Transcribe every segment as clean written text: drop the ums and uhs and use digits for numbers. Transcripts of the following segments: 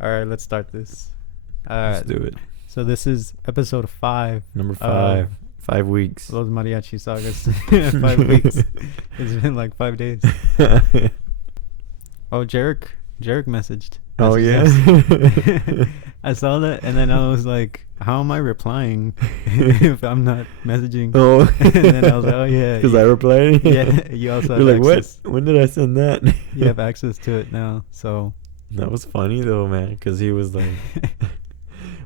All right, let's start this. Let's do it. So this is episode 5. Number 5. 5 weeks. Los Mariachi Sagas. 5 weeks. It's been like 5 days. Oh, Jarek messaged. Oh, yeah? I saw that, and then I was like, how am I replying if I'm not messaging? Oh. And then I was like, oh, yeah. Because I replied? Yeah, you also have You're like, access. what? When did I send that? You have access to it now, so. That was funny, though, man, because he was like,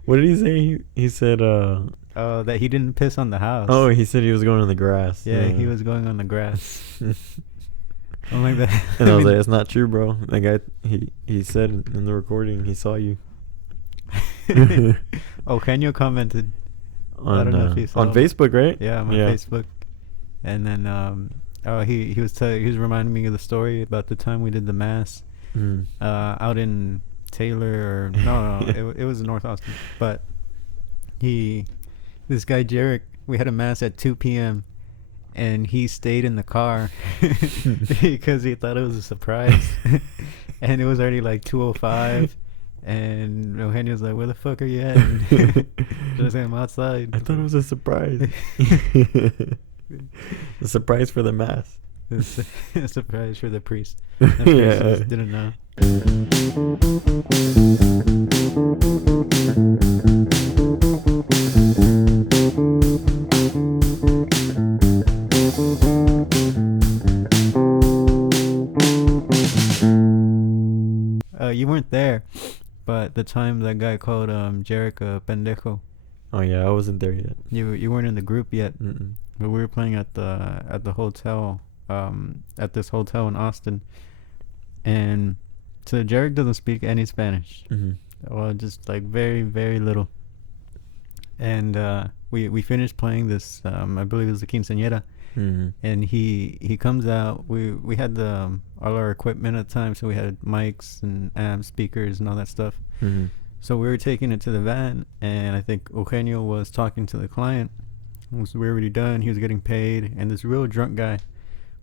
what did he say? He said, that he didn't piss on the house. oh, he said he was going on the grass. Yeah, he was going on the grass. I'm like that. And I was like, it's not true, bro. That guy, he said in the recording, he saw you. Oh, Kenyo commented On, I don't know if he saw on Facebook, right? Yeah, on my Facebook. And then he was reminding me of the story about the time we did the mass out in Taylor, or no, it was in North Austin. But this guy Jarek, we had a mass at 2 p.m. and he stayed in the car because he thought it was a surprise. And it was already like 2:05. And Eugenio's like, where the fuck are you at? Just I'm outside. I thought it was a surprise. A surprise for the mass. A surprise for the priest. The priest just didn't know. You weren't there, but the time that guy called Jarek a pendejo. Oh yeah, I wasn't there yet. You weren't in the group yet. Mm-mm. But we were playing at the hotel, at this hotel in Austin, and so Jarek doesn't speak any Spanish. Mm-hmm. Well, just like very, very little. And we finished playing this. I believe it was the quinceañera. Mm-hmm. And he comes out. We had all our equipment at the time, so we had mics and amps, speakers, and all that stuff. Mm-hmm. So we were taking it to the van, and I think Eugenio was talking to the client. We were already done. He was getting paid, and this real drunk guy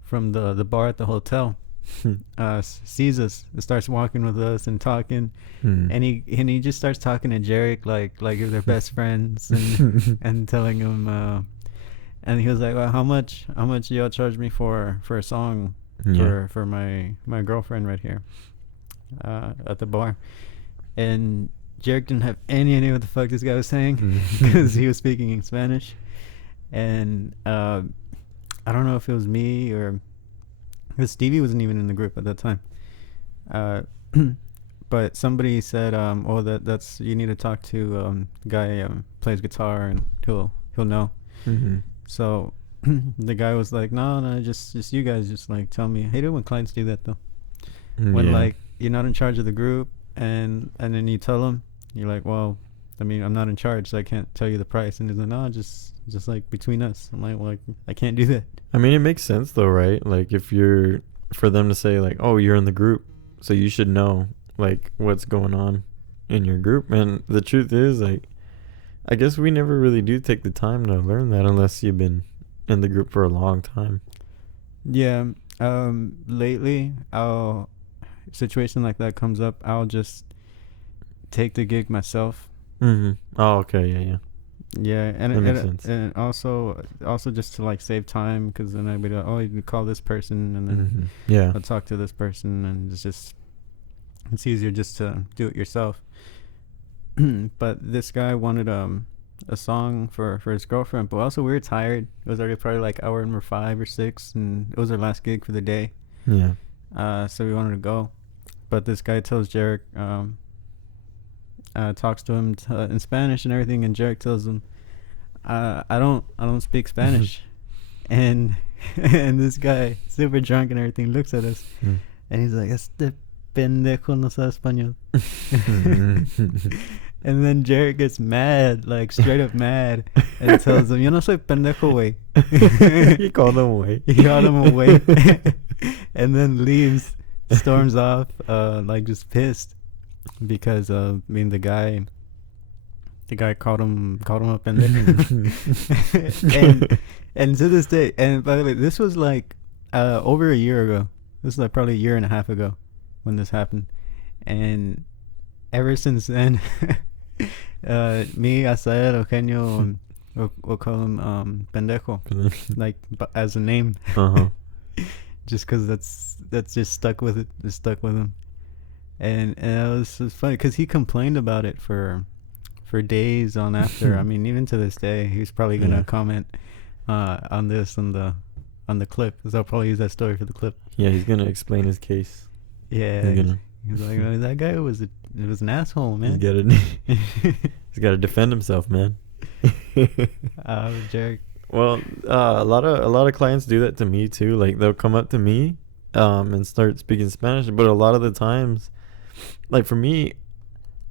from the bar at the hotel sees us and starts walking with us and talking. And he just starts talking to Jarek like they're best friends, and telling him. And he was like, well, how much y'all charge me for a song for my girlfriend right here at the bar? And Jarek didn't have any idea what the fuck this guy was saying because he was speaking in Spanish. And I don't know if it was me or because Stevie wasn't even in the group at that time. But somebody said, oh, that's you need to talk to the guy plays guitar and he'll know. Mm-hmm. So the guy was like, no, just you guys just like tell me. I hate it when clients do that though. When like you're not in charge of the group and then you tell them, you're like, well, I mean, I'm not in charge, so I can't tell you the price. And he's like, no, just like between us. I'm like, well, I can't do that. I mean, it makes sense though, right? Like if you're for them to say like, oh, you're in the group, so you should know like what's going on in your group. And the truth is, like, I guess we never really do take the time to learn that unless you've been in the group for a long time. Yeah. Lately, situation like that comes up, I'll just take the gig myself. Mm-hmm. Oh, okay. Yeah. Yeah, and that makes sense. And also just to like save time, because then I'd be like, oh, you can call this person, and then I'll talk to this person, and it's easier just to do it yourself. But this guy wanted a song for his girlfriend, but also we were tired. It was already probably like hour number 5 or 6, and it was our last gig for the day. Yeah. So we wanted to go, but this guy tells Jarek, talks to him in Spanish and everything, and Jarek tells him, I don't speak Spanish. and this guy, super drunk and everything, looks at us and he's like, este pendejo no sabe español. And then Jarek gets mad, like straight up mad, and tells him, yo no soy pendejo, wey. He called him away. And then leaves, storms off, like just pissed because I mean the guy called him a pendejo. and to this day, and by the way, this was like over a year ago. This is like probably a year and a half ago when this happened. And ever since then, me, Asael, Eugenio, we'll call him pendejo, like as a name, Uh-huh. just because that's just stuck with it, just stuck with him. And it was just funny because he complained about it for days on after. I mean, even to this day, he's probably gonna Yeah. comment on this on the clip, because I'll probably use that story for the clip. Yeah, he's gonna explain his case. Yeah, He's gonna. he's like, "Oh, that guy was an asshole, He's man." gotta. He's gotta defend himself, man. Jerk. Well, a lot of clients do that to me too. Like they'll come up to me, and start speaking Spanish. But a lot of the times, like for me,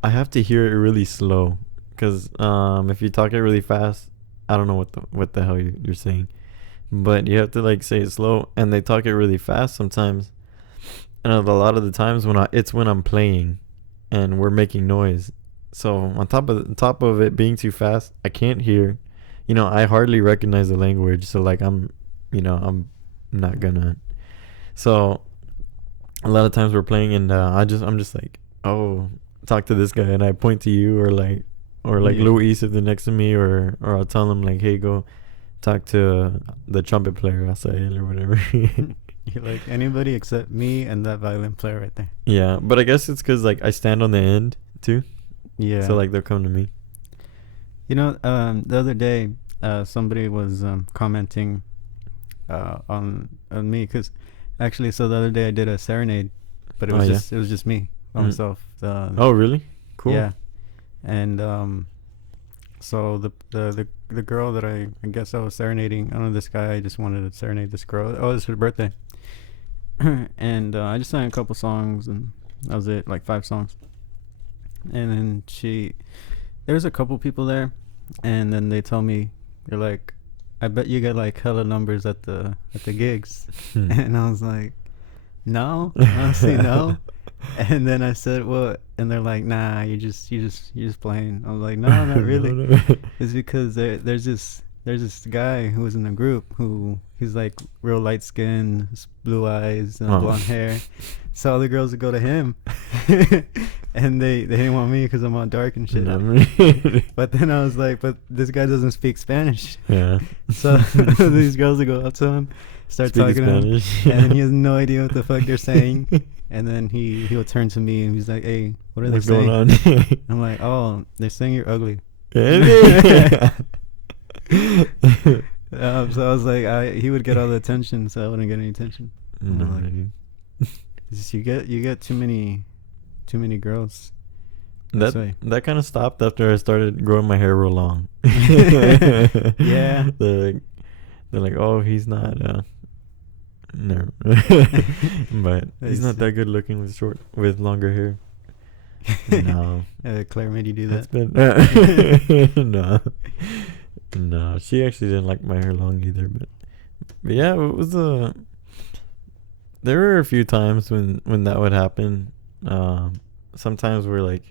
I have to hear it really slow, because if you talk it really fast, I don't know what the hell you're saying. But you have to like say it slow, and they talk it really fast sometimes. And a lot of the times when I'm playing, and we're making noise, so on top of it being too fast, I can't hear. I hardly recognize the language, so like I'm not gonna. So a lot of times we're playing, and I'm just like, oh, talk to this guy, and I point to you, or like Yeah. Luis if they're next to me, or I'll tell them like, hey, go talk to the trumpet player, Asael, or whatever. You're like anybody except me and that violin player right there. Yeah, but I guess it's because like I stand on the end too, Yeah. so like they'll come to me. The other day, somebody was commenting on me, because actually, so the other day I did a serenade, but Oh, yeah? it was just me by Mm. myself. Oh, really? Cool. Yeah, and so the girl that I guess I was serenading, I don't know, this guy, I just wanted to serenade this girl. Oh, it was her birthday, and I just sang a couple songs, and that was it, like 5 songs. And then there's a couple people there, and then they tell me, they're like, I bet you get like hella numbers at the gigs. And I was like, no, honestly, no. And then I said, what? And they're like, nah, you're just playing. I was like, no, not really. No. It's because there's this guy who was in the group, who he's like real light skin, blue eyes, and Oh. blonde hair. So all the girls would go to him, and they didn't want me because I'm all dark and shit. Not really. But then I was like, but this guy doesn't speak Spanish. Yeah. So these girls would go up to him, start Speaking talking to him, Spanish. and he has no idea what the fuck they're saying. And then he'll turn to me and he's like, hey, what are What's they saying? going on? I'm like, oh, they're saying you're ugly. So I was like, he would get all the attention, so I wouldn't get any attention. No, like, dude. It's just, you get too many girls. That's why. That kind of stopped after I started growing my hair real long. Yeah. They're like, oh, he's not. No. But he's not that good looking with longer hair. No. Claire made you do that. That's been no. No, she actually didn't like my hair long either. But yeah, it was there were a few times when that would happen. Sometimes we're like,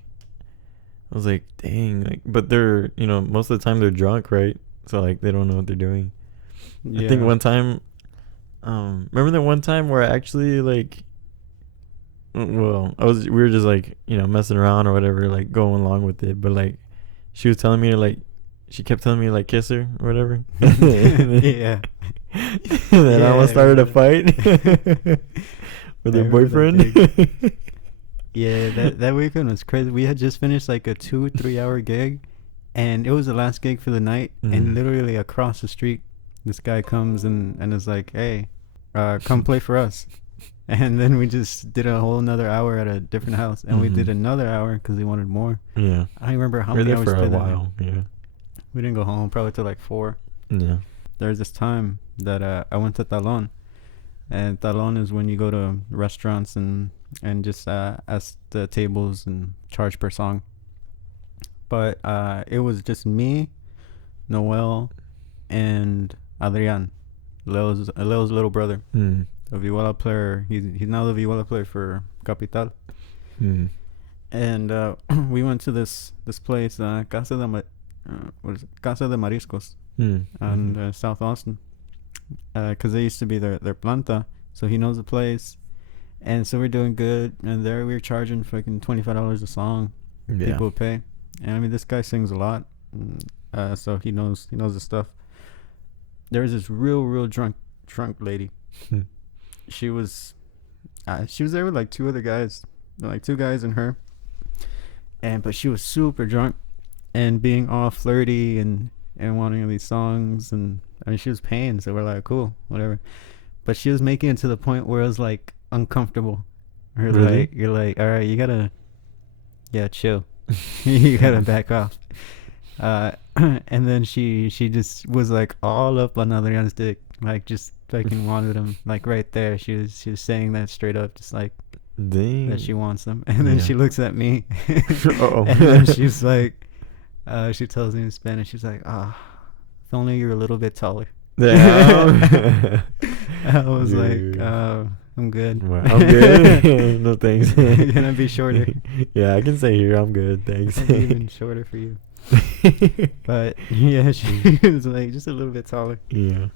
I was like, dang, like, but they're, most of the time they're drunk, right? So like they don't know what they're doing. Yeah. I think one time, remember that one time where I actually like, well, we were just like, messing around or whatever, like going along with it. But like, she was telling me to like, she kept telling me to like kiss her or whatever. Yeah. And then I almost started a fight with her boyfriend. Yeah, that weekend was crazy. We had just finished like a 2-3 hour gig, and it was the last gig for the night. And literally across the street, this guy comes and is like, hey, come play for us. And then we just did a whole another hour at a different house, and we did another hour because they wanted more. Yeah. I don't remember how We were many there hours for a we did that while. night. Yeah. We didn't go home probably till like 4. Yeah. There was this time that I went to Talon, and Talon is when you go to restaurants and just ask the tables and charge per song. But it was just me, Noel, and Adrian, Leo's little brother, the viola player. He's now the viola player for Capital. And we went to this place, Casa de Mariscos, on South Austin, because they used to be their planta, so he knows the place. And so we're doing good, and there we were charging fucking $25 a song. Yeah. People would pay, and I mean this guy sings a lot, so he knows the stuff. There was this real drunk lady. She was there with like two other guys, like two guys and her, but she was super drunk and being all flirty and wanting these songs, and I mean she was paying, so we're like cool, whatever. But she was making it to the point where it was like uncomfortable. Really? You're like, all right, you gotta, yeah, chill. You gotta back off. And then she just was like all up on Adrian's dick, like just fucking wanted him, like right there. She was saying that straight up, just like Dang. that she wants him. And then Yeah. she looks at me, Uh-oh. and then she's like, she tells me in Spanish, she's like, if only you're a little bit taller. Damn. I was Dude. like, I'm good. Wow, I'm good. No thanks. You're gonna be shorter. Yeah, I can say here I'm good. Thanks. I'll be even shorter for you. But yeah, she was like just a little bit taller. Yeah.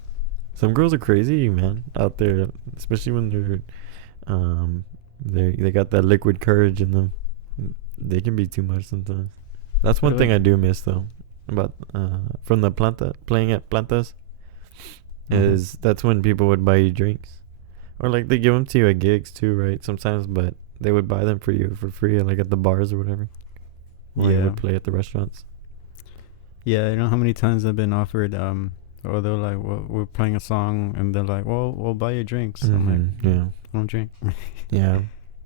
Some girls are crazy, man, out there, especially when they got that liquid courage in them. They can be too much sometimes. That's one thing I do miss though about from the planta playing at plantas is that's when people would buy you drinks, or like they give them to you at gigs too, right? Sometimes, but they would buy them for you for free, like at the bars or whatever. Or they Yeah. would play at the restaurants. Yeah, you know how many times I've been offered, or they're like, well, we're playing a song, and they're like, well, we'll buy you drinks. I'm like, Yeah, I don't drink. yeah,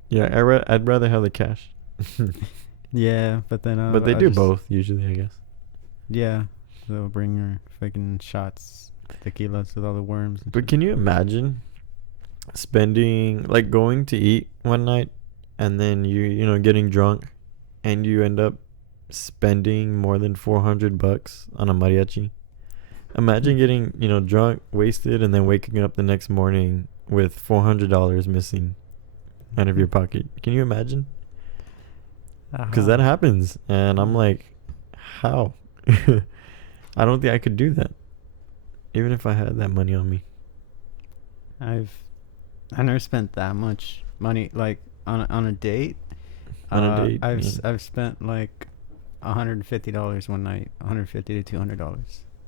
yeah. I'd rather have the cash. Yeah, but then, But they I do just- both usually, I guess. Yeah, they'll bring your fucking shots, tequilas with all the worms. And But shit. can you imagine spending, like, going to eat one night and then you know getting drunk and you end up spending more than $400 on a mariachi? Imagine getting, you know, drunk, wasted, and then waking up the next morning with $400 missing out of your pocket. Can you imagine? Because that happens, and I'm like, how? I don't think I could do that, even if I had that money on me. I never spent that much money like on a date. On a date, yeah. I've spent like $150 one night, $150 to $200.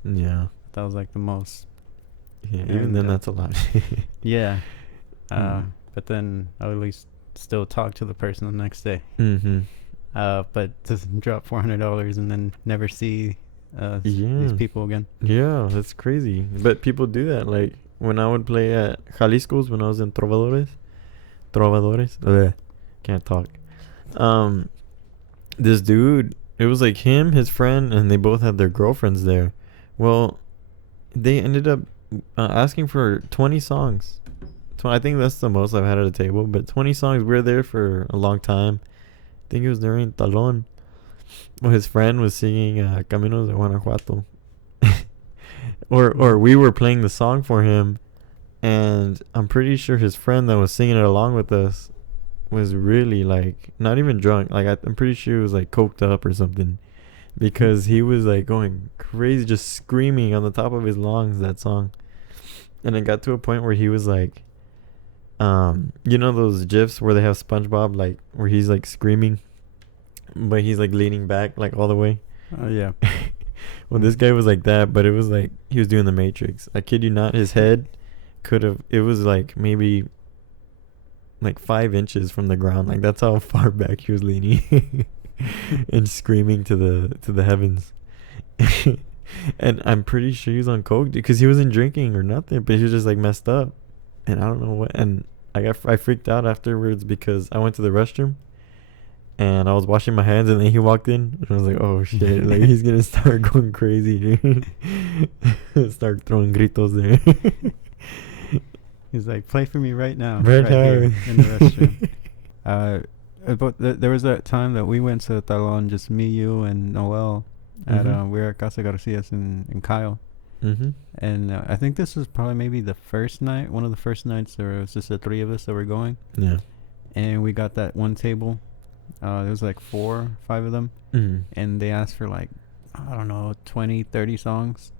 Yeah, That was like the most. yeah. Even And, then, that's a lot. Yeah. Mm. But then I'll at least still talk to the person the next day. Mm-hmm. But to drop $400 and then never see these Yeah. people again. Yeah, that's crazy. But people do that. Like when I would play at Jalisco's when I was in Trovadores. Ugh, can't talk. This dude, it was like him, his friend, and they both had their girlfriends there. Well, they ended up asking for 20 songs. I think that's the most I've had at a table, but 20 songs. We were there for a long time. I think it was during Talon. Well, his friend was singing Caminos de Guanajuato. or we were playing the song for him, and I'm pretty sure his friend that was singing it along with us was really like not even drunk. Like I'm pretty sure he was like coked up or something, because he was like going crazy, just screaming on the top of his lungs that song. And it got to a point where he was like, you know those gifs where they have SpongeBob, like where he's like screaming, but he's like leaning back like all the way. Oh yeah. Well, this guy was like that, but it was like he was doing the Matrix. I kid you not, his head could have. It was like maybe like 5 inches from the ground. Like that's how far back he was leaning and screaming to the heavens. And I'm pretty sure he was on coke because he wasn't drinking or nothing, but he was just like messed up. And I don't know what. And I freaked out afterwards because I went to the restroom. And I was washing my hands, and then he walked in, and I was like, "Oh shit! Like he's gonna start going crazy, dude. Start throwing gritos there." He's like, play for me right now. Right here now. in the restroom. But there was that time that we went to Talon, just me, you, and Noel. Mhm. We were at Casa Garcias and Kyle. Mhm. And I think this was probably maybe the first night, one of the first nights, there was just the three of us that were going. Yeah. And we got that one table. There was like 4, 5 of them. Mhm. And they asked for like, I don't know, 20, 30 songs.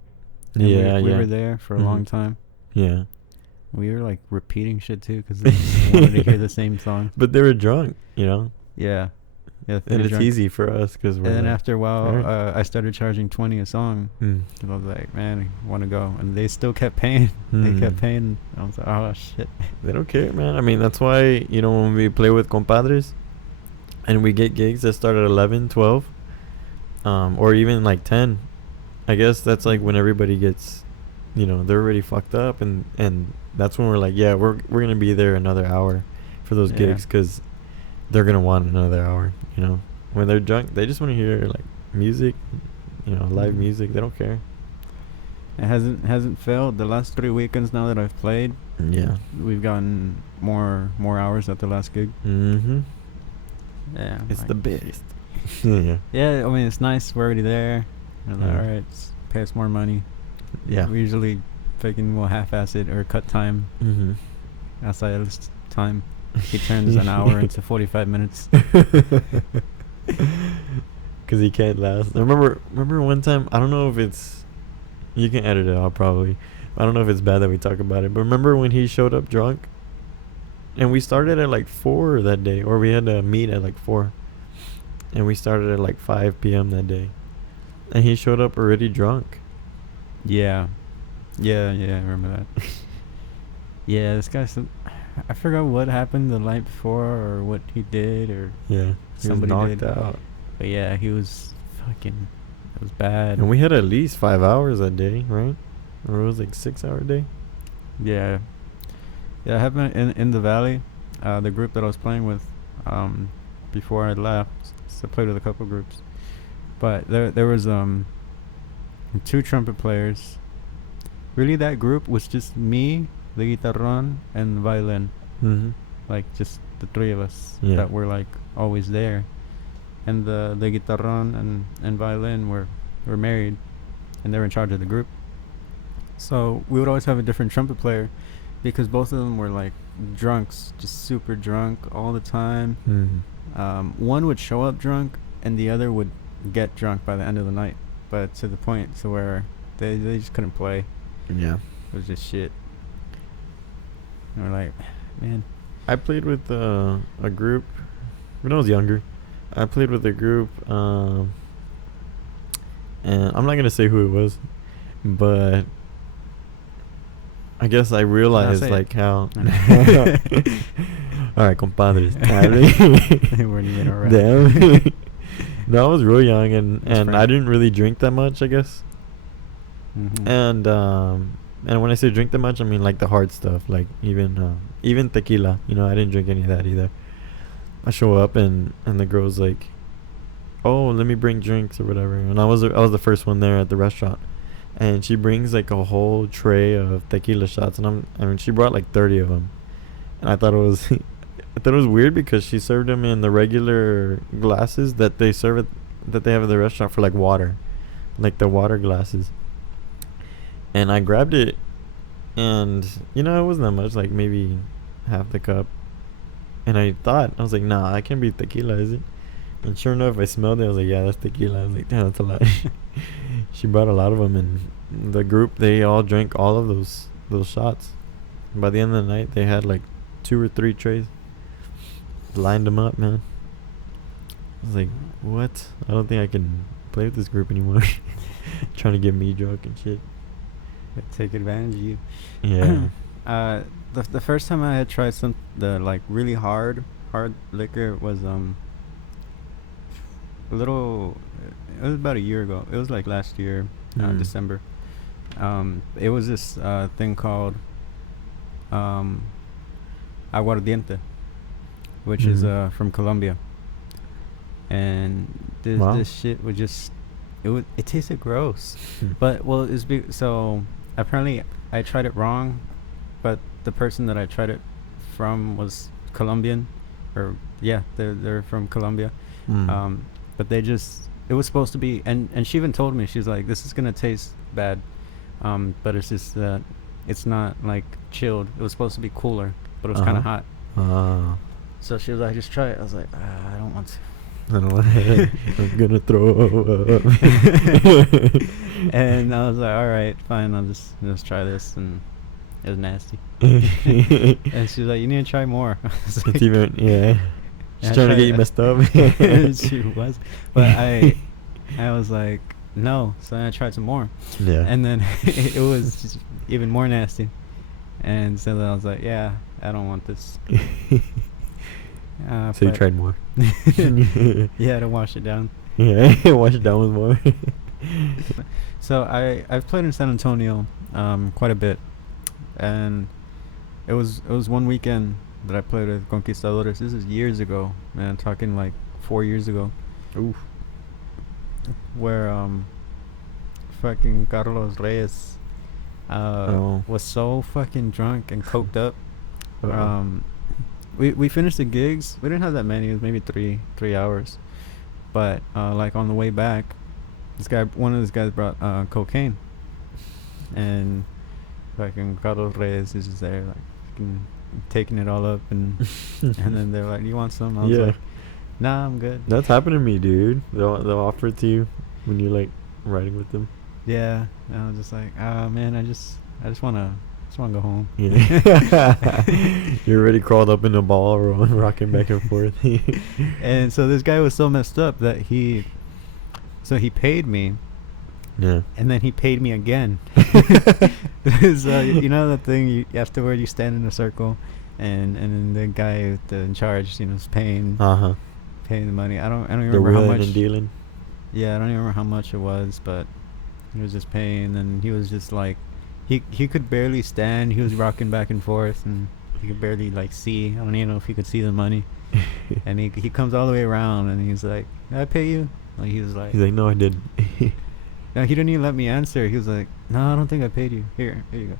And Yeah. we Yeah. were there for a long Mhm. time. Yeah. We were like repeating shit too because they just wanted to hear the same song. But they were drunk, Yeah. Yeah. and it's easy for us because we're. And then like, after a while, alright. I started charging 20 a song. Mm. And I was like, man, I want to go. And they still kept paying. They kept paying. I was like, oh, shit. They don't care, man. I mean, that's why, when we play with compadres and we get gigs that start at 11, 12, or even like 10, I guess that's like when everybody gets, they're already fucked up. And that's when we're like, yeah, we're going to be there another hour for those gigs because they're going to want another hour, When they're drunk, they just want to hear like music, live music. They don't care. It hasn't failed. The last 3 weekends now that I've played, Yeah. we've gotten more hours at the last gig. Mm-hmm. Yeah, It's like, the best. Yeah. Yeah, I mean it's nice. We're already there. We're like, Yeah. all right, pay us more money. Yeah. We usually fucking will half-ass it or cut time Mm-hmm. outside of this time. He turns an hour into 45 minutes. Because he can't last. I remember one time, I don't know if it's, you can edit it out probably. I don't know if it's bad that we talk about it, but remember when he showed up drunk? And we started at like 4 that day, or we had to meet at like 4. And we started at like 5 p.m. that day. And he showed up already drunk. Yeah, I remember that. Yeah, this guy. I forgot what happened the night before or what he did or Yeah. somebody he was knocked did. out. But yeah, he was fucking. It was bad. And we had at least 5 hours that day, right? Or it was like 6-hour day. Yeah. Yeah, I happened in the valley. The group that I was playing with, before I left, so I played with a couple groups. But there was 2 trumpet players. Really, that group was just me, the guitarron, and violin. Mm-hmm. Like just the 3 of us Yeah. that were like always there. And the guitarron and violin were married, and they were in charge of the group. So we would always have a different trumpet player, because both of them were like drunks, just super drunk all the time. Mm-hmm. One would show up drunk, and the other would get drunk by the end of the night, but to the point to where they just couldn't play. Yeah. It was just shit. And we're like, man. I played with a group when I was younger. I played with a group, and I'm not gonna say who it was, but I guess I realized like how. All right, compadres. They weren't even around. Damn. No, I was real young, and That's I didn't really drink that much, I guess. Mm-hmm. And when I say drink that much, I mean like the hard stuff, like even tequila. I didn't drink any of that either. I show up and the girl's like, "Oh, let me bring drinks or whatever." And I was the first one there at the restaurant, and she brings like a whole tray of tequila shots, and she brought like 30 of them, and I thought it was weird because she served them in the regular glasses that they serve that they have at the restaurant for like water, like the water glasses. And I grabbed it, and it wasn't that much, like maybe half the cup. And I was like, nah, I can't be tequila, is it? And sure enough, I smelled it. I was like, yeah, that's tequila. I was like, damn, that's a lot. She brought a lot of them, and the group, they all drank all of those shots. And by the end of the night, they had like 2 or 3 trays. Lined them up, man. I was like, what? I don't think I can play with this group anymore. Trying to get me drunk and shit. Take advantage of you. Yeah. The first time I had tried the like really hard liquor was a little. It was about a year ago. It was like last year, December. It was this thing called aguardiente, which is from Colombia, and this shit was just it tasted gross. But well, so apparently I tried it wrong, but the person that I tried it from was Colombian, or yeah, they're from Colombia. But it was supposed to be, and she even told me, she's like, this is gonna taste bad, but it's just that it's not like chilled. It was supposed to be cooler, but it was kind of hot. So she was like, just try it. I was like, I don't want to. I don't want to. I'm gonna throw up. And I was like, all right, fine, I'll just try this. And It was nasty. And she was like, "You need to try more." I was like, It's even, yeah. She's I trying to get tried- you messed up. she was, but I was like, no. So then I tried some more, Yeah. and then it was just even more nasty. And so then I was like, yeah, I don't want this. So you But tried more. yeah, to wash it down. Yeah, wash it down with more. So I've played in San Antonio quite a bit, and it was one weekend that I played with Conquistadores. This is years ago, man. Talking like 4 years ago, Oof. where fucking Carlos Reyes Oh. was so fucking drunk and coked up. Uh-oh. We finished the gigs. We didn't have that many. It was maybe 3 hours. But like on the way back, one of these guys brought cocaine, and fucking Carlos Reyes is just there like fucking taking it all up, and and then they're like, "You want some?" I was Yeah. like, "Nah, I'm good." That's happened to me, dude. They'll offer it to you when you're like riding with them. Yeah, and I was just like, man, I just wanna go home. Yeah. You're already crawled up in a ball, rocking back and forth. And so this guy was so messed up that he paid me, Yeah. and then he paid me again. So you know that thing, afterward you stand in a circle, and then the guy in charge, is paying Uh-huh. the money. I don't The remember how wheeling much. and dealing. Yeah, I don't even remember how much it was, but he was just paying, and he was just like, he could barely stand. He was rocking back and forth, and he could barely like see. I don't even know if he could see the money. And he comes all the way around, and he's like, "Did I pay you?" Like he was like, He's like, no, I didn't. no, he didn't even let me answer. He was like, "No, I don't think I paid you. Here you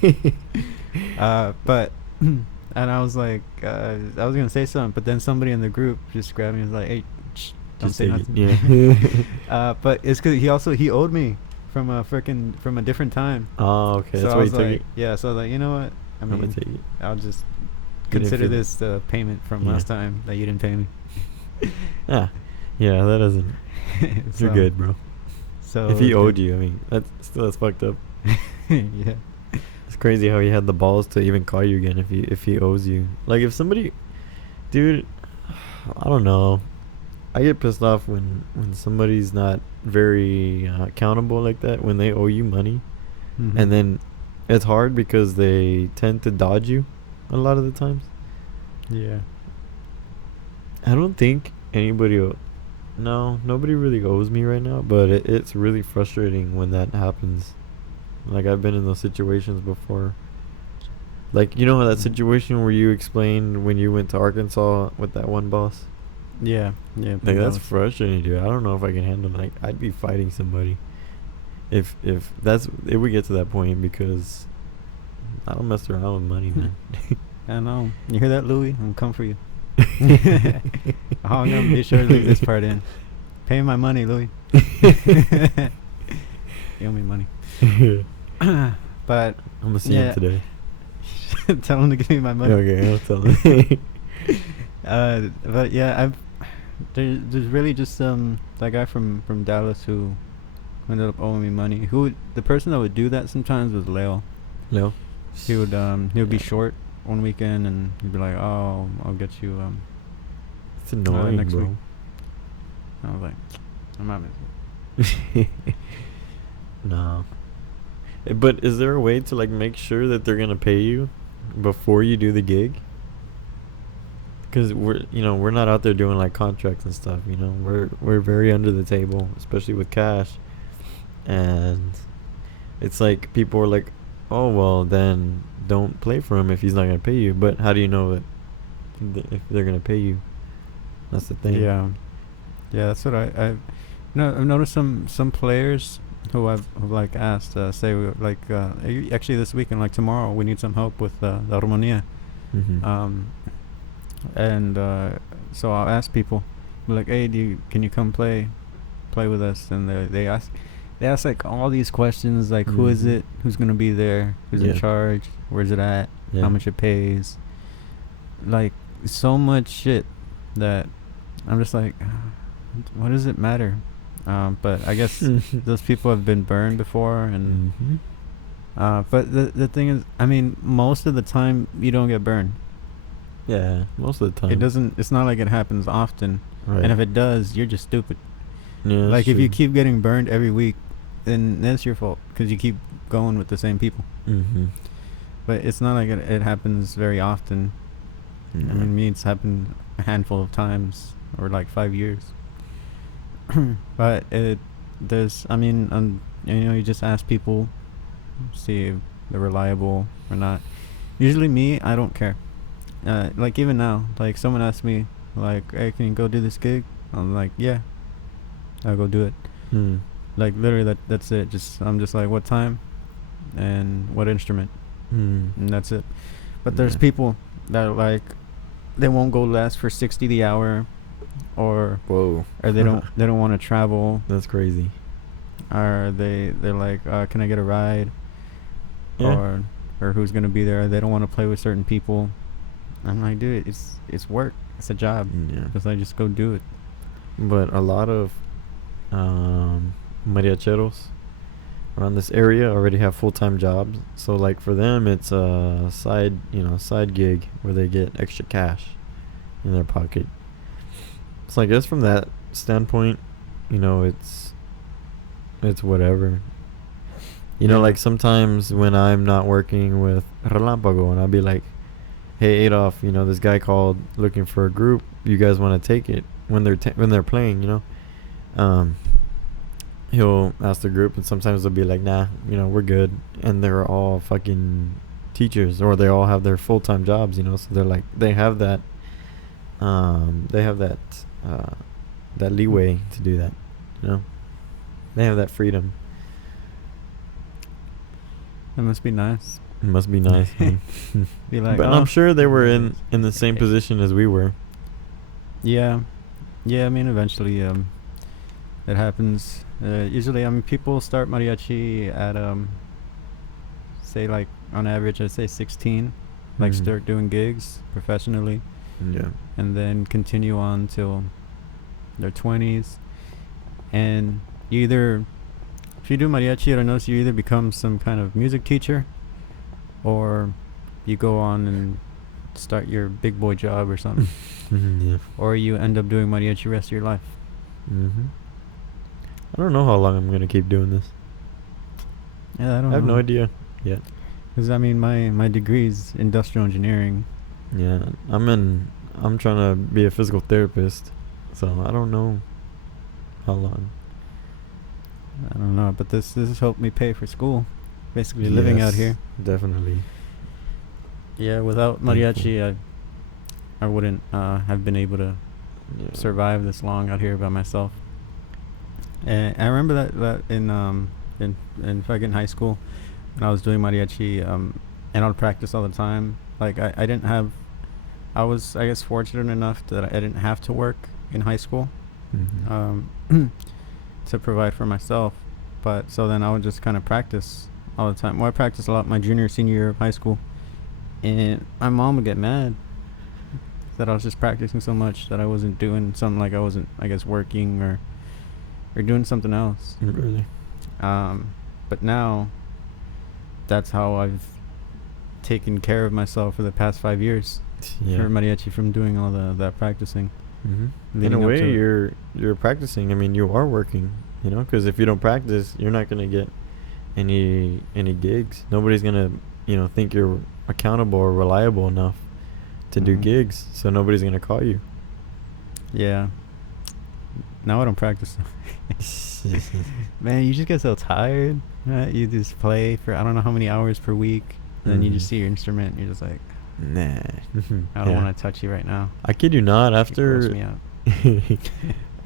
go." But and I was like, I was gonna say something, but then somebody in the group just grabbed me and was like, "Hey, shh, don't Just say take it. nothing." Yeah. But it's because he owed me from a different time. Oh, okay. So That's I why you was took like, it. yeah. So I was like, you know what? I I'm gonna mean, take it. I'll just You didn't consider feel it. this the payment from Yeah. last time that you didn't pay me. Yeah. Yeah, that doesn't. You're So- good, bro. So If he owed you, I mean, that's fucked up. yeah. It's crazy how he had the balls to even call you again if he owes you. Like if somebody, dude, I don't know. I get pissed off when somebody's not very accountable like that, when they owe you money, Mhm. and then it's hard because they tend to dodge you a lot of the times. Yeah. I don't think anybody. No, nobody really owes me right now, but it's really frustrating when that happens. Like I've been in those situations before. Like you know that situation where you explained when you went to Arkansas with that one boss. Yeah. Yeah. Like that's frustrating, dude. I don't know if I can handle. Like I'd be fighting somebody. If we get to that point, because I don't mess around with money, man. I know. You hear that, Louis? I'm coming for you. I'm gonna be sure to leave this part in. Pay my money, Louis. You owe me money. But I'm gonna see Yeah. him today. tell him to give me my money. Okay, I'll tell him. But yeah, there's really just that guy from Dallas who ended up owing me money. The person that would do that sometimes was Leo. No. He would be Yeah. short one weekend, and he'd be like, "Oh, I'll get you It's annoying, next bro. week." I was like, "I'm not missing." No. But is there a way to like make sure that they're gonna pay you before you do the gig? Because we're not out there doing like contracts and stuff. We're very under the table, especially with cash. And it's like people are like, oh well, then don't play for him if he's not gonna pay you. But how do you know that if they're gonna pay you? That's the thing. Yeah, that's what I've noticed some players who I've like asked say like actually this weekend, like tomorrow, we need some help with the Armonía. Mm-hmm. And so I'll ask people, like, hey, can you come play with us? And they ask like all these questions, like who is Mhm. it, who's gonna be there, who's Yeah. in charge, where's it at, Yeah. how much it pays, like so much shit that I'm just like, what does it matter? But I guess those people have been burned before, and Mm-hmm. But the thing is, I mean, most of the time you don't get burned. Yeah, most of the time. It doesn't. It's not like it happens often. Right. And if it does, you're just stupid. Yeah, Like if true. you keep getting burned every week, then that's your fault because you keep going with the same people. Mm-hmm. But it's not like it happens very often. Yeah. I mean, it's happened a handful of times or like 5 years. But there's, I mean, you just ask people, see if they're reliable or not. Usually me, I don't care. Like even now, like someone asked me, like, hey, can you go do this gig? I'm like, yeah, I'll go do it. Mm. Like literally, that's it. I'm just like, what time, and what instrument, Mm. and that's it. But there's Yeah. people that are like, they won't go less for 60 the hour, or Whoa. they don't want to travel, That's crazy. or they're like, can I get a ride, Yeah. or who's gonna be there? They don't want to play with certain people. I'm like, dude, it's work. It's a job. Yeah. Just go do it. But a lot of mariacheros around this area already have full-time jobs. So like for them, it's a side gig where they get extra cash in their pocket. So I guess from that standpoint, it's whatever. Like sometimes when I'm not working with Relampago and I'll be like, hey Adolf, this guy called looking for a group. You guys want to take it when they're playing, he'll ask the group and sometimes they'll be like, nah, we're good. And they're all fucking teachers or they all have their full-time jobs, so they're like, they have that that leeway to do that, they have that freedom. It must be nice. It must be nice. Be like, but I'm sure they were in the same position as we were. Yeah, I mean, eventually, it happens. Usually, I mean, people start mariachi at say like on average, I'd say 16. Like Mhm. start doing gigs professionally, Yeah. and then continue on till their 20s. And you either, if you do mariachi, I don't know, so you either become some kind of music teacher, or you go on and start your big boy job or something. Yeah. Or you end up doing mariachi the rest of your life. Mhm. I don't know how long I'm gonna keep doing this. Yeah, I don't I have know. no idea yet. Because I mean, my degree is industrial engineering. Yeah, I'm trying to be a physical therapist, so I don't know how long. I don't know, but this has helped me pay for school. Basically, living out here. Definitely. Yeah, without mariachi, I wouldn't have been able to Yeah. survive this long out here by myself. And I remember that in fucking high school, when I was doing mariachi, and I would practice all the time. Like I didn't have, I was, I guess, fortunate enough that I didn't have to work in high school, Mhm. to provide for myself. But so then I would just kind of practice all the time. Well, I practiced a lot my junior, senior year of high school, and my mom would get mad that I was just practicing so much that I wasn't doing something, like I wasn't, I guess, working or doing something else. Really? But now, that's how I've taken care of myself for the past 5 years. Yeah. For mariachi, from doing all that practicing. Mhm. In a Leading up way, to it. you're practicing. I mean, you are working. Because if you don't practice, you're not gonna get any gigs. Nobody's gonna think you're accountable or reliable enough to do Mhm. gigs. So nobody's gonna call you. Yeah. Now I don't practice. Man, you just get so tired. Right? You just play for I don't know how many hours per week, and then you just Mhm. see your instrument, and you're just like, Nah. I don't want to touch you right now. I kid you not. You gross me out.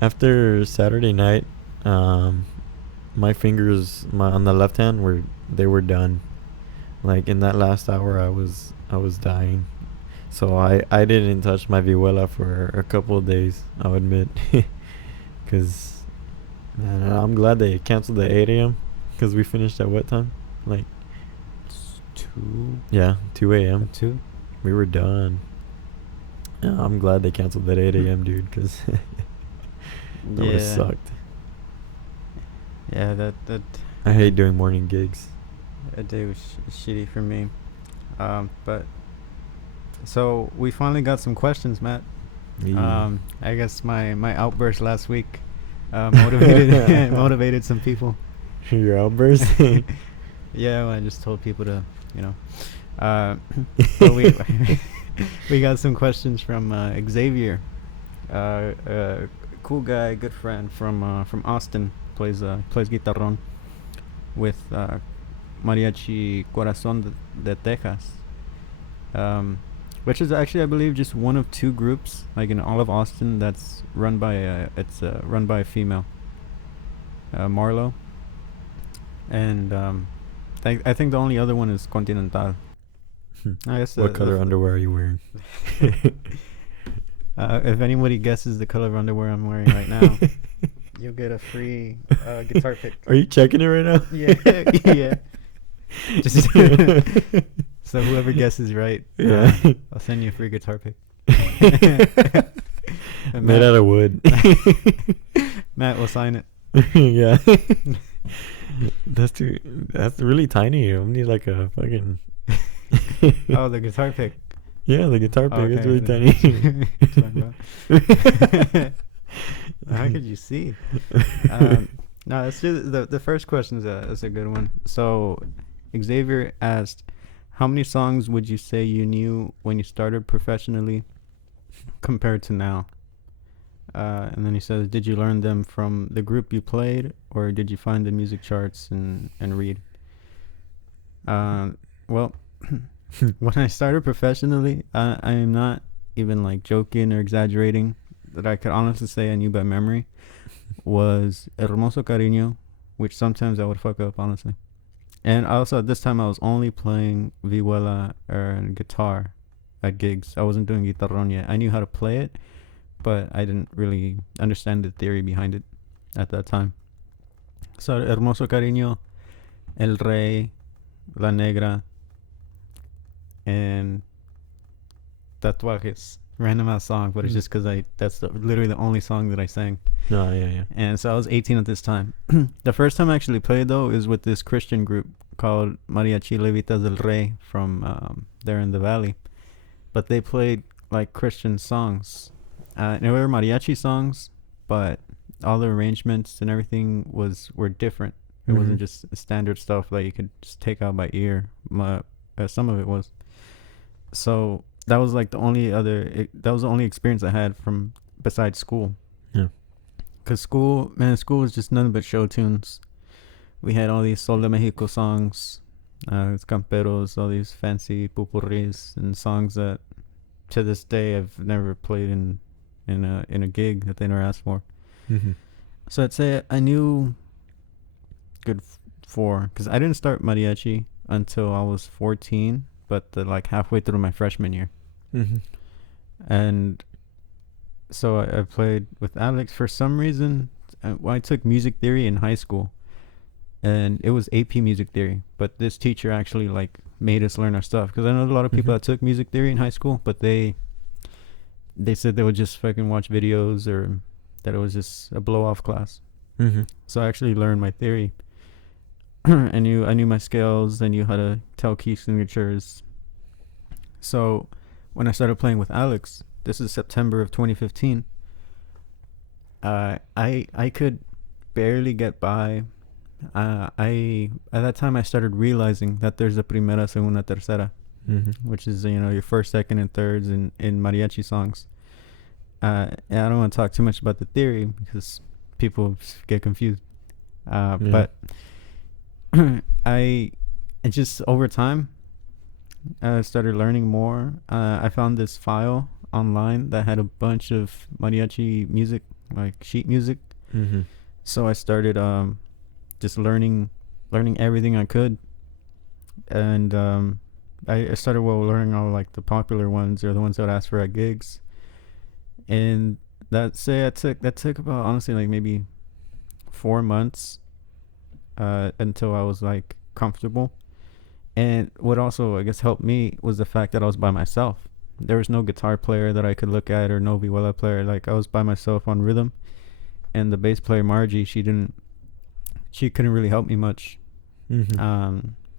After Saturday night, my fingers, on the left hand, were done. Like in that last hour, I was dying. So I didn't touch my vihuela for a couple of days, I'll admit. Because I'm glad they canceled the 8 a.m. Because we finished at what time? Like, 2. yeah, 2 a.m. 2. We were done. Yeah, I'm glad they canceled that 8 a.m., dude, because that would have sucked. Yeah, that. I hate doing morning gigs. A day was shitty for me. But so we finally got some questions, Matt. Yeah. I guess my outburst last week motivated motivated some people. Your outburst. Yeah, well, I just told people to, you know. Uh, but we we got some questions from Xavier, cool guy, good friend from Austin. Plays guitarrón with Mariachi de Texas, which is actually I believe just one of two groups like in all of Austin that's run by run by a female, Marlo, and I think the only other one is Continental. I guess What color underwear are you wearing? If anybody guesses the color of underwear I'm wearing right now, you'll get a free guitar pick. Are you checking it right now? Yeah, yeah. Just so whoever guesses right, Yeah. I'll send you a free guitar pick. Made out of wood. Matt will sign it. Yeah. That's really tiny. You need like a fucking. Oh, the guitar pick. Yeah, the guitar pick. It's really tiny. How could you see? No, let's do the first question is a good one. So Xavier asked, how many songs would you say you knew when you started professionally compared to now? And then he says, did you learn them from the group you played, or did you find the music charts and read? Well, when I started professionally, I am not even like joking or exaggerating, that I could honestly say I knew by memory, was Hermoso Cariño, which sometimes I would fuck up, honestly. And also at this time I was only playing vihuela and guitar at gigs. I wasn't doing guitarrón yet. I knew how to play it, but I didn't really understand the theory behind it at that time. So Hermoso Cariño, El Rey, La Negra, and Tatuajes. Random ass song, but it's just because that's literally the only song that I sang. No, yeah. And so I was 18 at this time. The first time I actually played, though, is with this Christian group called Mariachi Levitas del Rey from there in the valley. But they played like Christian songs. They were mariachi songs, but all the arrangements and everything were different. It wasn't just standard stuff that you could just take out by ear. Some of it was. So that was like the only experience I had from besides school. Yeah. Cause school was just nothing but show tunes. We had all these Sol de Mexico songs, Camperos, all these fancy pupurris and songs that to this day I've never played in a gig that they never asked for. So I'd say I knew good for, because I didn't start mariachi until I was 14, but like halfway through my freshman year. And so I played with Alex for some reason. I took music theory in high school, and it was AP music theory, but this teacher actually like made us learn our stuff, because I know a lot of people that took music theory in high school, but they said they would just fucking watch videos, or that it was just a blow off class. So I actually learned my theory. I knew my scales. I knew how to tell key signatures. So when I started playing with Alex, this is September of 2015, I could barely get by. At that time I started realizing that there's a primera, segunda, tercera, which is your first, second, and thirds in mariachi songs. And I don't want to talk too much about the theory because people get confused. But I just over time started learning more. I found this file online that had a bunch of mariachi music, like sheet music. So I started just learning everything I could, and I started learning all like the popular ones, or the ones that would ask for at gigs. And that took about, honestly, like maybe 4 months until I was like comfortable. And what also I guess helped me was the fact that I was by myself. There was no guitar player that I could look at, or no vihuela player. Like I was by myself on rhythm, and the bass player Margie, she couldn't really help me much.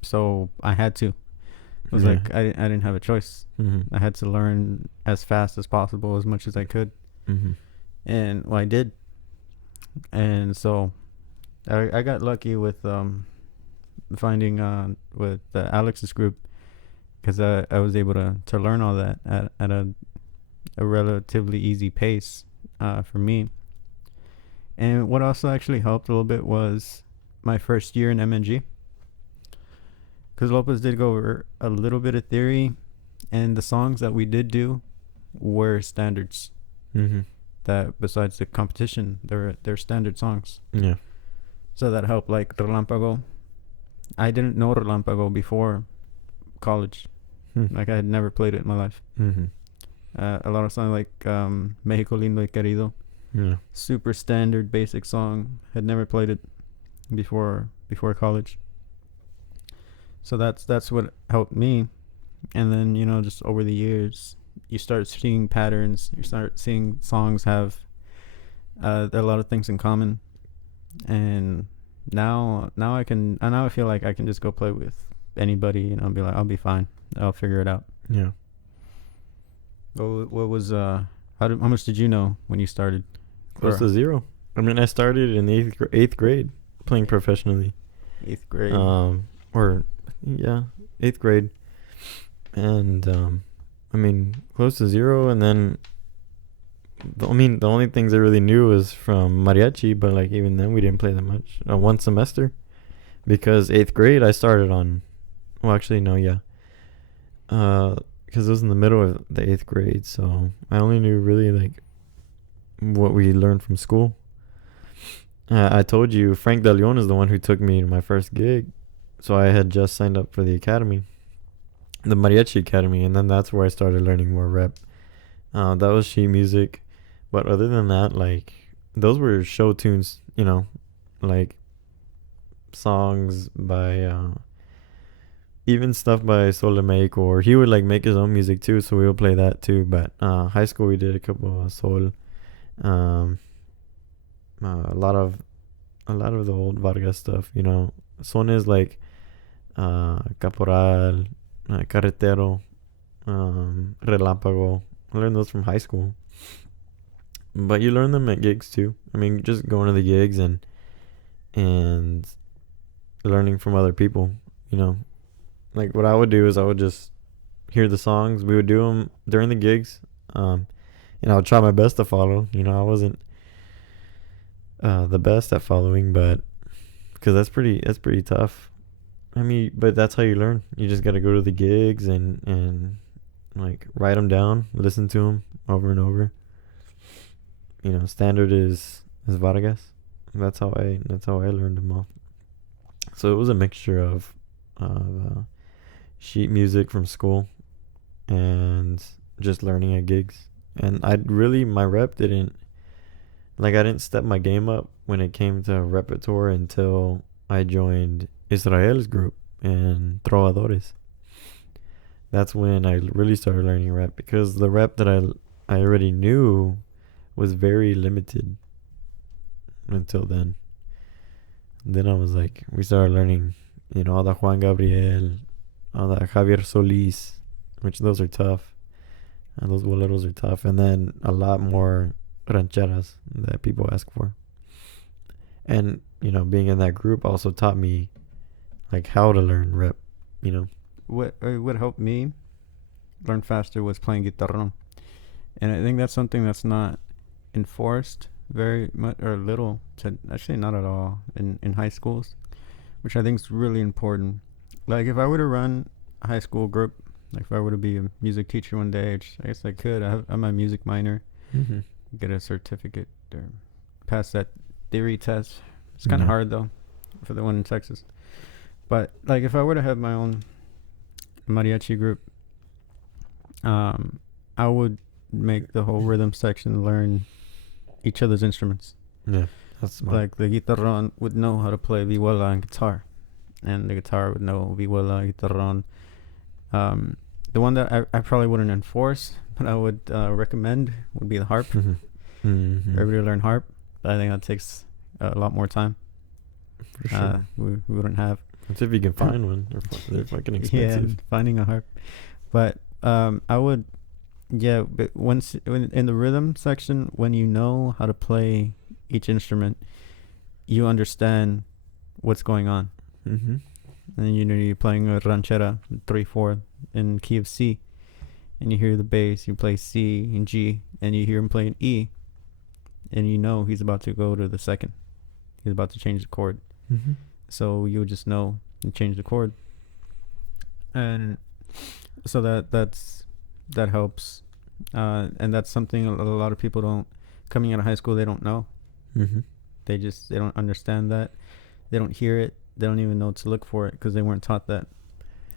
so I had to. It was like I didn't have a choice. Mm-hmm. I had to learn as fast as possible, as much as I could, Mm-hmm. and well, I did. And so I got lucky with finding with Alex's group, because I was able to learn all that at a relatively easy pace for me. And what also actually helped a little bit was my first year in MNG, because Lopez did go over a little bit of theory, and the songs that we did do were standards. Mm-hmm. That besides the competition, they're standard songs. Yeah. So that helped. Like Relampago, I didn't know Relampago before college. Like I had never played it in my life. Mm-hmm. A lot of songs like Mexico Lindo y Querido, Yeah. super standard basic song. Had never played it before college. So that's what helped me. And then, just over the years, you start seeing patterns. You start seeing songs have a lot of things in common. And now I feel like I can just go play with anybody, be like, I'll be fine. I'll figure it out. Yeah. What was how much did you know when you started? Close to zero. I mean, I started in eighth grade playing professionally. 8th grade. Or yeah, 8th grade, and I mean, close to zero. And then, the only things I really knew was from mariachi, but like even then we didn't play that much. One semester, because 8th grade I started on. Well, actually, no, yeah. Because it was in the middle of the 8th grade, so I only knew really like what we learned from school. I told you Frank De Leon is the one who took me to my first gig, so I had just signed up for the academy, the Mariachi Academy, and then that's where I started learning more rep. That was sheet music, but other than that, like those were show tunes, like songs by even stuff by Sol de Mexico, or he would like make his own music too, so we would play that too. But high school we did a couple of Sol. A lot of the old Vargas stuff, Son is like Caporal, Carretero, Relámpago. I learned those from high school, but you learn them at gigs too. I mean, just going to the gigs and learning from other people. Like what I would do is I would just hear the songs. We would do them during the gigs, and I would try my best to follow. I wasn't the best at following, but because that's pretty tough. I mean, but that's how you learn. You just got to go to the gigs and like write them down, listen to them over and over. Standard is Vargas. That's how I learned them all. So it was a mixture of sheet music from school and just learning at gigs. And my rep didn't. Like, I didn't step my game up when it came to repertoire until I joined Israel's group in Trovadores. That's when I really started learning rap, because the rap that I already knew was very limited until then. Then I was like, we started learning, all the Juan Gabriel, all the Javier Solis, which those are tough. And those boleros are tough. And then a lot more rancheras that people ask for. And being in that group also taught me like how to learn rep. What helped me learn faster was playing guitarrón, and I think that's something that's not enforced very much, or little, to actually not at all in high schools, which I think is really important. Like if I were to run a high school group, like if I were to be a music teacher one day, which I guess I could. I'm a music minor. Mm-hmm. Get a certificate or pass that theory test. It's kind of hard though for the one in Texas. But like if I were to have my own mariachi group, I would make the whole rhythm section learn each other's instruments. Yeah, that's smart. Like the guitarrón would know how to play vihuela and guitar, and the guitar would know vihuela, guitarrón. The one that I probably wouldn't enforce, but I would recommend would be the harp. Mm-hmm. Everybody learn harp. I think that takes a lot more time. For sure. We wouldn't have. That's if you can find one. They're fucking Yeah, expensive. finding a harp. But I would, yeah. But when in the rhythm section, when you know how to play each instrument, you understand what's going on. Mm-hmm. And you know you're playing a ranchera 3/4 in key of C, and you hear the bass. You play C and G, and you hear him playing E, and you know he's about to go to the second. He's about to change the chord. Mm-hmm. So you just know and change the chord, and so that helps, and that's something a lot of people don't, coming out of high school, they don't know. Mm-hmm. They don't understand that. They don't hear it. They don't even know to look for it because they weren't taught that.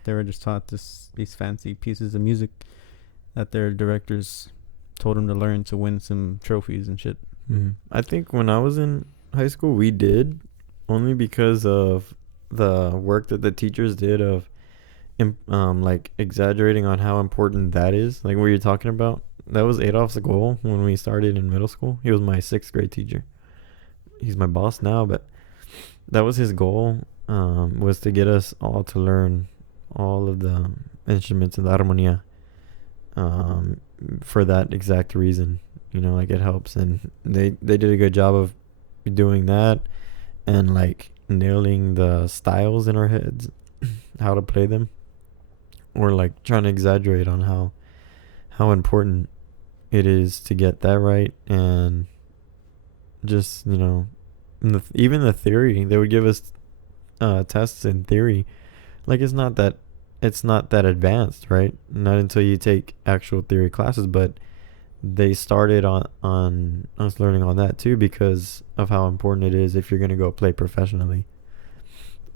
They were just taught these fancy pieces of music that their directors told them to learn to win some trophies and shit. Mm-hmm. I think when I was in high school, we did, only because of the work that the teachers did of like exaggerating on how important that is. Like what you're talking about. That was Adolf's goal when we started in middle school. He was my 6th grade teacher. He's my boss now, but that was his goal, was to get us all to learn all of the instruments of the armonía, for that exact reason. Like it helps, and they did a good job of doing that, and like nailing the styles in our heads, how to play them, or like trying to exaggerate on how important it is to get that right. And just even the theory, they would give us tests in theory. Like it's not that advanced, right? Not until you take actual theory classes, but they started on us learning on that too, because of how important it is if you're going to go play professionally.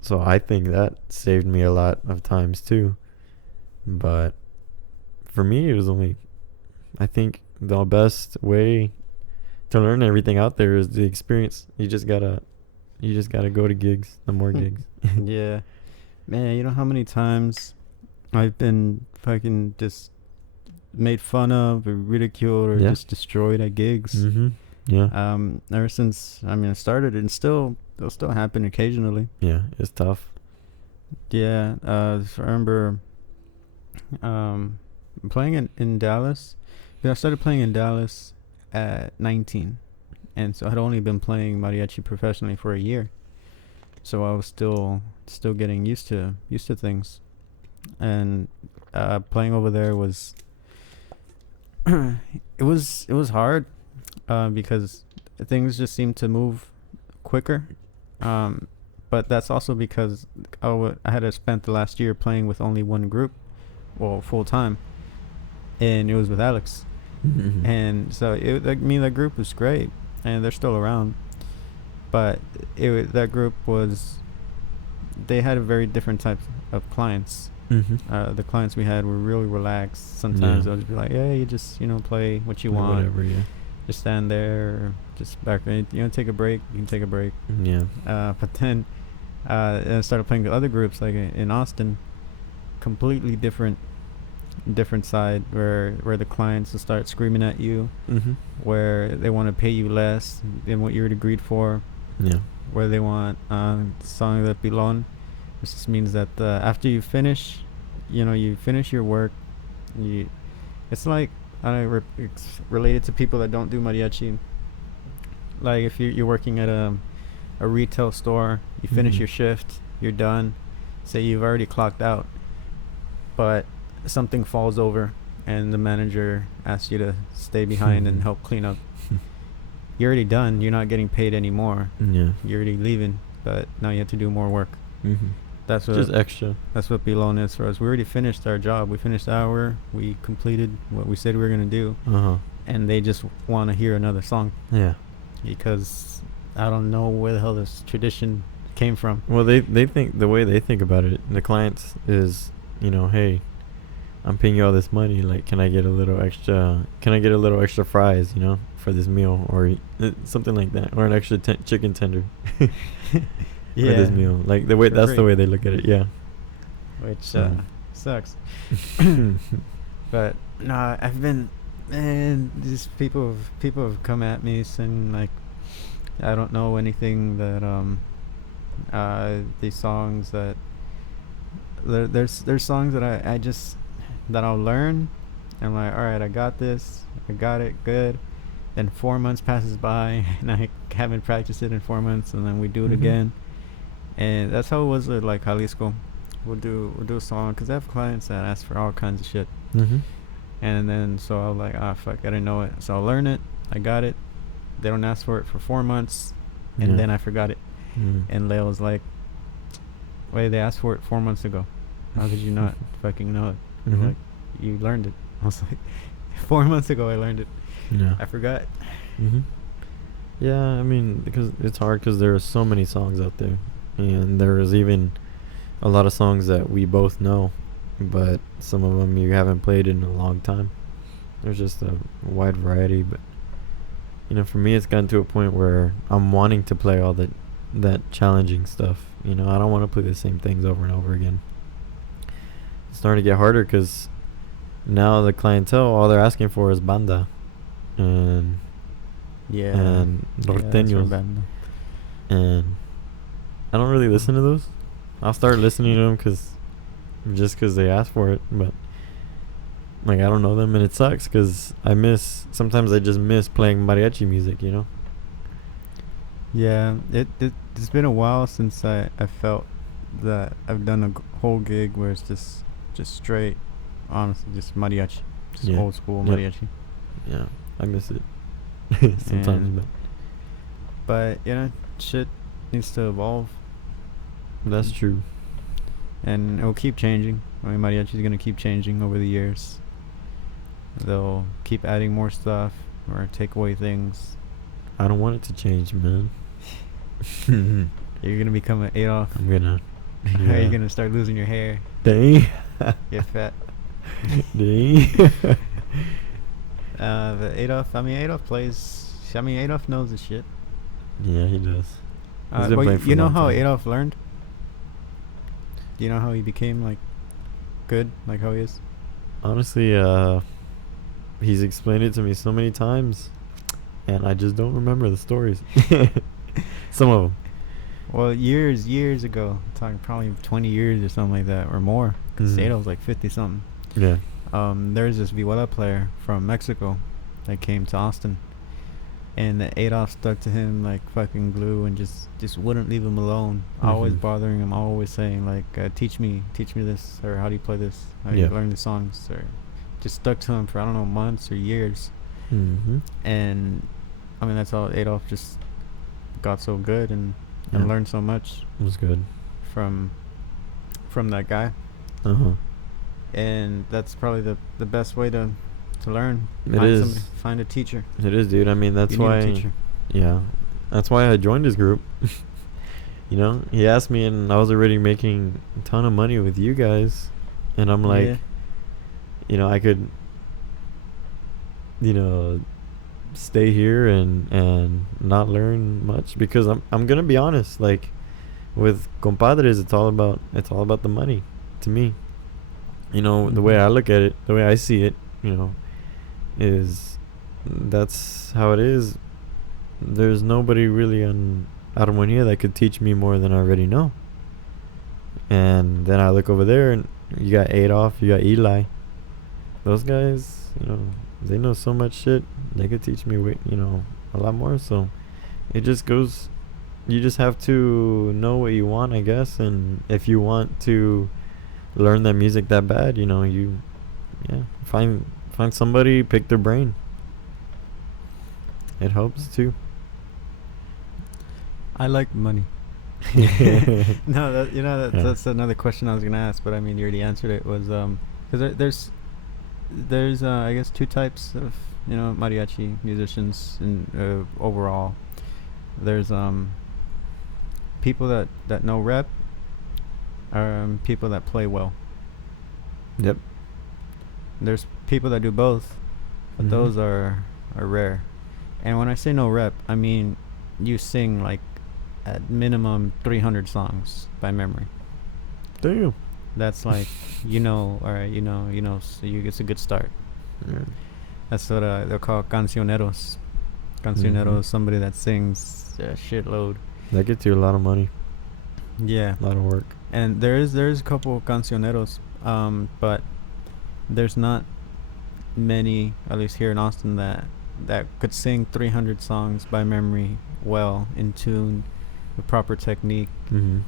So I think that saved me a lot of times too. But for me, it was only, I think the best way to learn everything out there is the experience. You just gotta go to gigs, the more gigs. Yeah, man, you know how many times I've been fucking just made fun of or ridiculed or just destroyed at gigs. Mm-hmm. Yeah. Ever since I started, and it'll still happen occasionally. Yeah, it's tough. Yeah. I remember playing in Dallas. Yeah, I started playing in Dallas at 19, and so I had only been playing mariachi professionally for a year. So I was still getting used to things, and playing over there was it was hard, because things just seemed to move quicker, but that's also because I had spent the last year playing with only one group, well, full time, and it was with Alex. Mm-hmm. And so that group was great, and they're still around, but that group they had a very different type of clients. Mm-hmm. The clients we had were really relaxed. Sometimes they'll just be like, "Yeah, you just play what you want, whatever, yeah. Just stand there, or just back. Take a break. You can take a break." Yeah. But then I started playing with other groups, like in Austin, completely different side, where the clients will start screaming at you, Mm-hmm. where they want to pay you less than what you had agreed for, Yeah. where they want song de pilon, which just means that after you finish, you finish your work, it's like it's related to people that don't do mariachi. Like if you're working at a retail store, you finish Mm-hmm. your shift, you're done, say you've already clocked out, but something falls over and the manager asks you to stay behind and help clean up. You're already done. You're not getting paid anymore. Yeah. You're already leaving, but now you have to do more work. Mm-hmm. That's what Just extra. That's what pilon is for us. We already finished our job. We finished our. We completed what we said we were gonna do, and they just want to hear another song. Yeah. Because I don't know where the hell this tradition came from. Well, they think, the way they think about it, the clients is, hey, I'm paying you all this money. Like, can I get a little extra? Can I get a little extra fries, for this meal, or something like that, or an extra chicken tender for this meal? Like that's the way they look at it. Yeah. Which sucks. But no, I've been, and these people have come at me saying like, I don't know anything that These songs that there's songs that I just that I'll learn. I'm like, all right, I got this, I got it, good. Then 4 months passes by, and I haven't practiced it in 4 months, and then we do it again. And that's how it was with like Jalisco. We'll do a song because I have clients that ask for all kinds of shit. Mm-hmm. And then so I was like, ah, fuck, I didn't know it. So I'll learn it. I got it. They don't ask for it for 4 months, and then I forgot it. And Leo was like, wait, they asked for it 4 months ago. How could you not fucking know it? Mm-hmm. Like, you learned it. I was like, 4 months ago I learned it. Yeah. I forgot. Mm-hmm. Yeah, I mean, because it's hard because there are so many songs out there, and there is even a lot of songs that we both know, but some of them you haven't played in a long time. There's just a wide variety, but for me, it's gotten to a point where I'm wanting to play all that challenging stuff. I don't want to play the same things over and over again. It's starting to get harder because now the clientele, all they're asking for is banda and norteños, and I don't really listen to those. I'll start listening to them because they asked for it, but like I don't know them, and it sucks because sometimes I just miss playing mariachi music. Yeah, it's been a while since I felt that I've done a whole gig where it's just straight, honestly, just mariachi, just old school mariachi. Yeah, I miss it sometimes, but shit needs to evolve. That's true. And it will keep changing. I mean, mariachi is gonna keep changing over the years. They'll keep adding more stuff or take away things. I don't want it to change, man. You're gonna become an Adolf. I'm gonna. Yeah. You're gonna start losing your hair. Dang. Get fat. Dang. But Adolf knows the shit. Yeah, he does. You know how Adolf learned? Do you know how he became like good, like how he is? Honestly, he's explained it to me so many times, and I just don't remember the stories. Some of them. Well, years ago, I'm talking probably 20 years or something like that, or more, because Adolf's like 50 something. Yeah. There's this vihuela player from Mexico that came to Austin, and the Adolf stuck to him like fucking glue and just wouldn't leave him alone. Always bothering him, always saying like, teach me this, or how do you play this, how do you learn the songs, or just stuck to him for I don't know, months or years. And I mean that's how Adolf just got so good and learned so much. It was good from that guy. And that's probably the best way to learn. Find a teacher. It is, dude. I mean, that's why. Yeah, that's why I joined his group. He asked me, and I was already making a ton of money with you guys, and I'm like, I could, stay here and not learn much, because I'm gonna be honest, like with compadres, it's all about the money to me. The way I look at it, the way I see it, is that's how it is. There's nobody really out of one here that could teach me more than I already know. And then I look over there, and you got Adolf, you got Eli. Those guys, they know so much shit. They could teach me, a lot more. So it just goes. You just have to know what you want, I guess. And if you want to learn that music that bad, you find somebody, pick their brain. It helps too. I like money. No, that's another question I was gonna ask, but I mean you already answered it. Was because there's I guess two types of mariachi musicians in overall. There's people that know rep, people that play well. Yep. There's people that do both, but those are rare. And when I say no rep, I mean you sing like at minimum 300 songs by memory. Damn. That's like all right, so it's a good start. Yeah. That's what they're called cancioneros. Somebody that sings a shitload. That gets you a lot of money. Yeah, A lot of work. and there's a couple cancioneros, but there's not many, at least here in Austin, that could sing 300 songs by memory, well, in tune, with proper technique. Mm-hmm.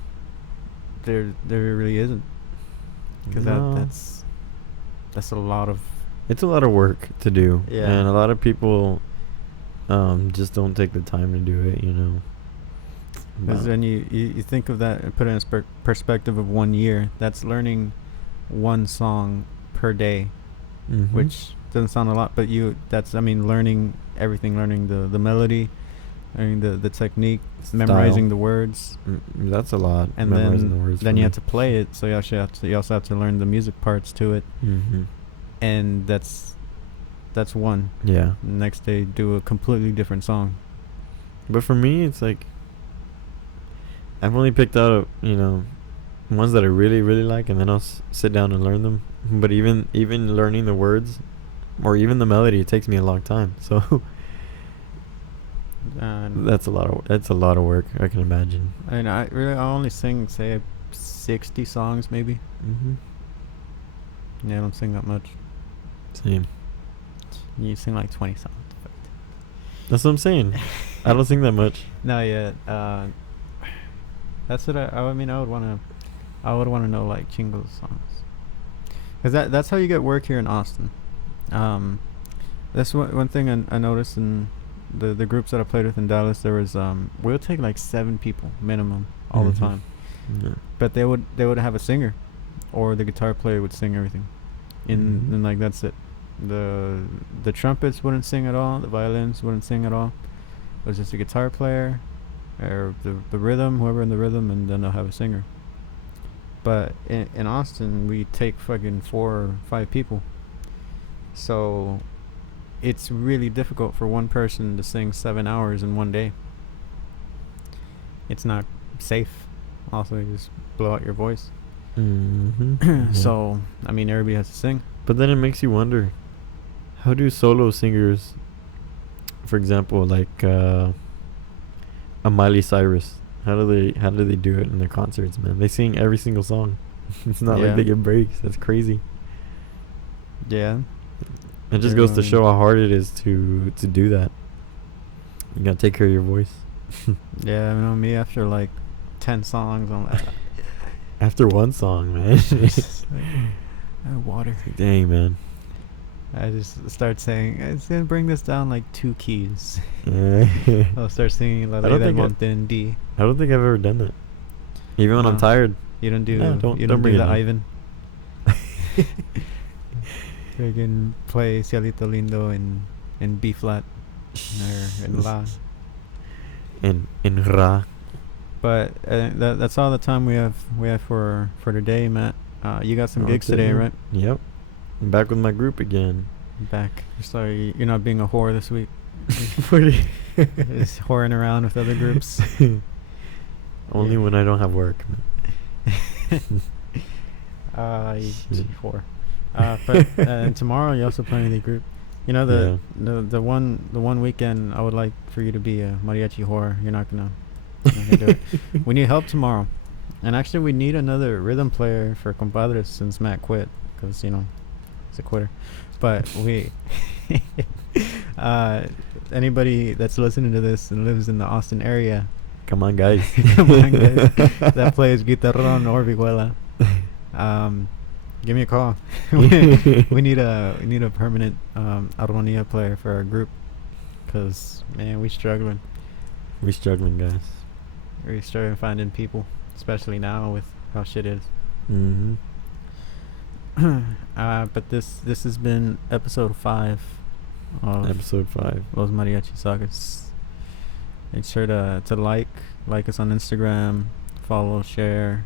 There really isn't, because No. that's a lot of. It's a lot of work to do. Yeah. And a lot of people just don't take the time to do it, you know. Because But- then you think of that and put it in perspective of 1 year. That's learning one song per day, Mhm. which doesn't sound a lot, but that's, I mean, learning everything, learning the melody, learning the technique, memorizing Style. the words, That's a lot. and memorizing then the words then for you me. have to play it. So you also have to learn the music parts to it, Mhm. and that's one. Yeah. Next day, do a completely different song. But for me, it's like I've only picked out, you know, ones that I really, really like, and then I'll sit down and learn them. But even learning the words, or even the melody, it takes me a long time. So that's a lot of work. I can imagine. I know. I only sing, say, 60 songs maybe. Mhm. Yeah, I don't sing that much. Same. You sing like 20 songs. That's what I'm saying. I don't sing that much. No, yeah. That's what I mean. I would want to know like Chingo's songs, cause that's how you get work here in Austin. That's one thing I noticed in the groups that I played with in Dallas. There was we would take like 7 people minimum all the Mhm. time, Yeah. but they would have a singer, or the guitar player would sing everything, Mhm. and like that's it. The trumpets wouldn't sing at all. The violins wouldn't sing at all. It was just a guitar player, or the rhythm, whoever in the rhythm, and then they'll have a singer. But in Austin, we take fucking 4 or 5 people, so it's really difficult for one person to sing 7 hours in one day. It's not safe. Also, you just blow out your voice. Mhm. So, I mean, everybody has to sing. But then it makes you wonder, how do solo singers, for example, like a Miley Cyrus, how do they do it in their concerts, man? They sing every single song. It's not Yeah. like they get breaks. That's crazy. Yeah. It just goes to show how hard it is to do that. You gotta take care of your voice. Yeah, you know me, after like 10 songs, I'm like, After one song, man. just like, water. Dang, man. I just start saying, it's gonna bring this down like 2 keys. Yeah. I'll start singing La I Ley don't del think Monte in D. I don't think I've ever done that. Even when I'm No. tired. You don't do No, you don't don't bring do it the in. Ivan. Friggin' play Cielito Lindo in B flat or in La. In Ra. But that's all the time we have for today, Matt. You got some gigs That's it, today, man. right? Yep. I'm back with my group again. Back. Sorry, you're not being a whore this week. What do you- Just whoring around with other groups. Only Yeah. when I don't have work. Shit. Whore. But tomorrow you're also playing the group. You know the one weekend I would like for you to be a mariachi whore. You're not gonna do it. We need help tomorrow, and actually we need another rhythm player for compadres since Matt quit, because you know he's a quitter. But we anybody that's listening to this and lives in the Austin area, Come on, guys. come on, guys, that plays guitarrón or vihuela, give me a call. we need a permanent armonía player for our group, because man, we struggling. We're struggling, guys. We're struggling finding people, especially now with how shit is. Mm-hmm. But this has been episode 5 of Episode 5. Los Mariachi Sagas. Make sure to like us on Instagram, follow, share,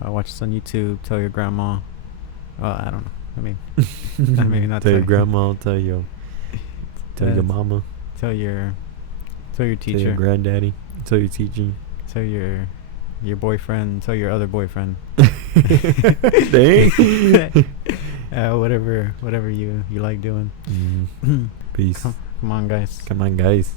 watch us on YouTube, tell your grandma. I don't know. I mean, maybe not Tell your tell- grandma, tell your Uh, mama, tell your tell your teacher, granddaddy, tell your teaching. tell your boyfriend, tell your other boyfriend. Dang. Whatever you like doing. Peace. Come on, guys. Come on, guys.